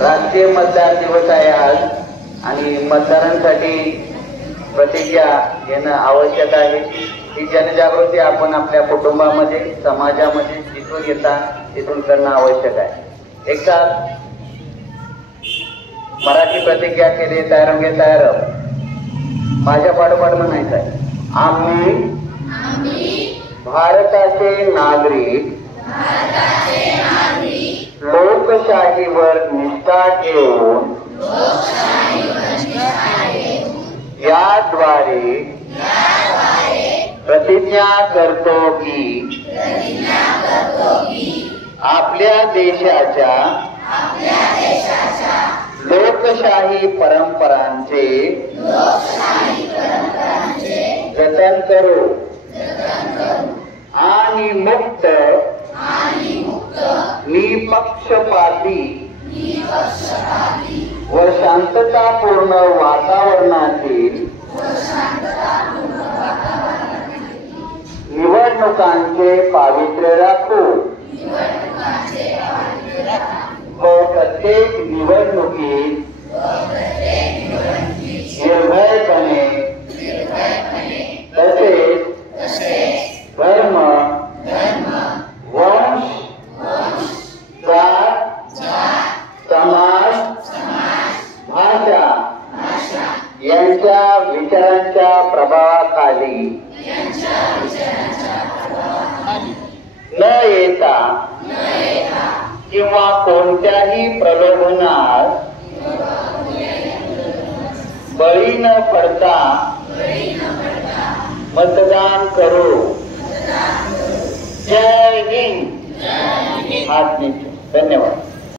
राष्ट्रीय मतदार दिवस आहे आज आणि मतदारांसाठी प्रतिज्ञा घेणं आवश्यक आहे। ही जनजागृती आपण आपल्या कुटुंबामध्ये समाजामध्ये जिथून येता तिथून करणं आवश्यक आहे। एकदा मराठी प्रतिज्ञा केली तयार माझ्या पाठोपाठ म्हणायचं आहे। आम्ही भारताचे नागरिक लोकशाहीवर निष्ठा ठेवून याद्वारे प्रतिज्ञा करतो की आपल्या देशाच्या लोकशाही परंपरांचे जतन करू आणि मुक्त निपक्षपाती व शांततापूर्ण वातावरणातील निवडणुकांचे पावित्र्य राखू व प्रत्येक निवडणुकीत निर्भयपणे तसेच धर्म वंश जात समाज भाषा यांच्या विचारांच्या प्रभावाखाली न येता किंवा कोणत्याही प्रलोभनात बळी न पडता मतदान करू। जय हिंद। धन्यवाद।